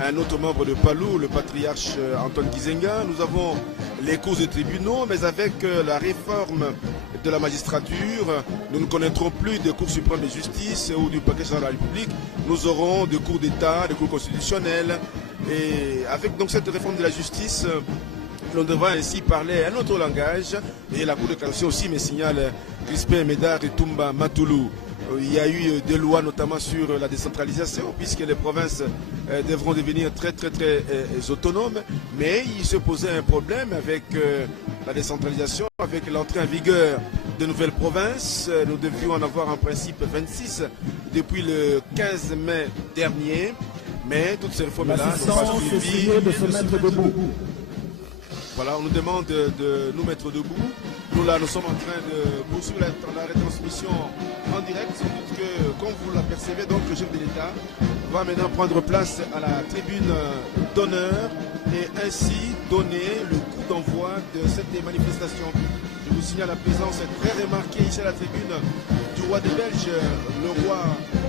un autre membre de Palou, le patriarche Antoine Gizenga. Nous avons les cours de tribunaux, mais avec la réforme de la magistrature, nous ne connaîtrons plus de cours suprêmes de justice ou du parquet général de la République. Nous aurons des cours d'État, des cours constitutionnels. Et avec donc cette réforme de la justice, on devra ainsi parler un autre langage. Et la Cour de cassation aussi me signale Crispin Médard et Toumba Matoulou. Il y a eu des lois notamment sur la décentralisation, puisque les provinces devront devenir très autonomes. Mais il se posait un problème avec la décentralisation, avec l'entrée en vigueur de nouvelles provinces. Nous devions en avoir en principe 26 depuis le 15 mai dernier. Mais toutes ces réformes-là n'ont pas suivi. De se mettre debout. Voilà, on nous demande de nous mettre debout. Nous là, nous sommes en train de poursuivre la retransmission en direct. Sans doute que, comme vous l'apercevez, donc le chef de l'État va maintenant prendre place à la tribune d'honneur et ainsi donner le coup d'envoi de cette manifestation. Je vous signale la présence très remarquée ici à la tribune du roi des Belges, le roi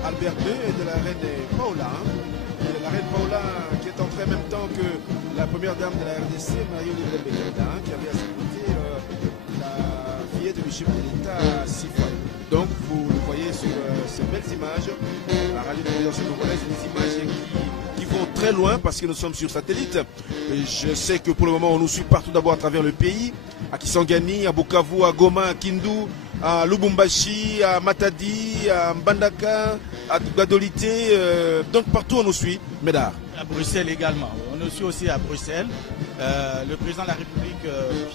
Albert II et de la reine Paola. La reine Paola qui est entrée en même temps que la première dame de la RDC, Marie-Olivier Bekanda, qui avait à ses côtés la fillette du chef de l'État, Sifa. Donc vous le voyez sur ces belles images, la radio-télévision congolaise, des images qui vont très loin parce que nous sommes sur satellite. Et je sais que pour le moment on nous suit partout d'abord à travers le pays, à Kisangani, à Bukavu, à Goma, à Kindu, à Lubumbashi, à Matadi, à Mbandaka, à Gadolité, donc partout on nous suit, Médard. À Bruxelles également, on nous suit aussi à Bruxelles. Le président de la République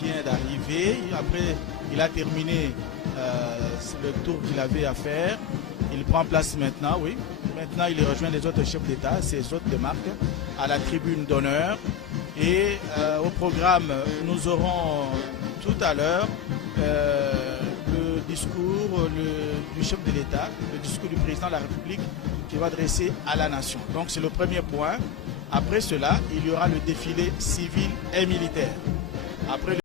vient d'arriver, après il a terminé le tour qu'il avait à faire. Il prend place maintenant, oui. Maintenant il rejoint les autres chefs d'État, ses hôtes de marque, à la tribune d'honneur. Et au programme, nous aurons tout à l'heure le discours du chef de l'État, le discours du président de la République qui va adresser à la nation. Donc c'est le premier point. Après cela, il y aura le défilé civil et militaire. Après